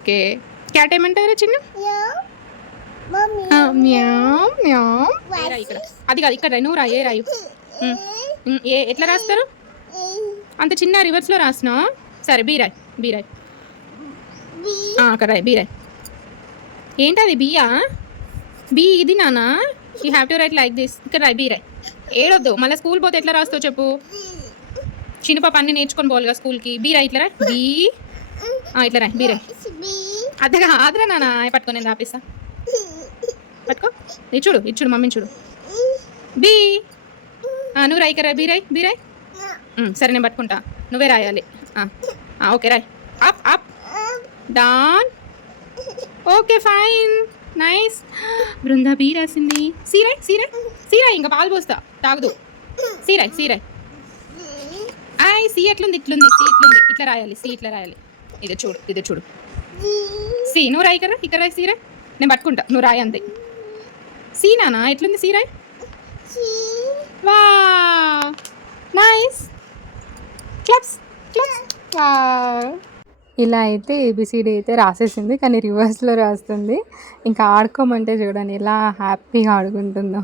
Okay. Cat ఏమంటారు చిన్న? అది కాదు ఇక్కడ రాయి, నువ్వు రా ఏ రాయు ఉమ్, ఏ ఎట్లా రాస్తారు? అంత చిన్న రివర్స్లో రాసినా? సరే బీరాయ్ బీరాయ్ అక్కడ రాయ్ బీరాయ్ ఏంటది బియ్యా బి ఇది నానా? You have to write like this ఇక్కడ రాయ్ బీరాయ్ ఏడొద్దు మళ్ళీ స్కూల్ పోతే ఎట్లా రాస్తావు చెప్పు? చిన్నపాప అన్ని నేర్చుకొని పోవాలిగా స్కూల్కి. బీరాయ్ ఇట్లా రాయ్? బీ. ఇట్లా రాయ్ బీరాయ్. అద్దగా ఆదరా నాన్న పట్టుకొని నేను రాపిస్తా పట్టుకో. ఇది చూడు ఇది చూడు మమ్మీని చూడు. బీ. నువ్వు రాయి కరా బీ రాయ్ బీ రాయ్. సరే నేను పట్టుకుంటా. నువ్వే రాయాలి. Okay Roy. Up up down okay fine. Nice. Brinda B రాసింది. సీరాయ్ సీరాయ్ సీరాయ్ ఇంకా పాలు పోస్తా. తాగుదు. సీరాయ్ సీరాయ్ ఆయ్ సీ ఎట్లుంది ఇట్లుంది సీ ఇట్లుంది ఇట్లా రాయాలి సీ ఇట్లా రాయాలి. ఇది చూడు ఇది చూడు. సి నువ్వు రాయి కదా ఇక్కడ రాయి సీరాయ్ నేను పట్టుకుంటా నువ్వు రాయి అంతే. సీ నానా ఎట్లుంది సీరాయ్ వా నైస్ క్లబ్స్ క్లబ్స్ ఇలా అయితే ఏబిసిడి అయితే రాసేసింది కానీ రివర్స్లో రాస్తుంది. ఇంకా ఆడుకోమంటే చూడండి ఎలా హ్యాపీగా ఆడుకుంటుందో.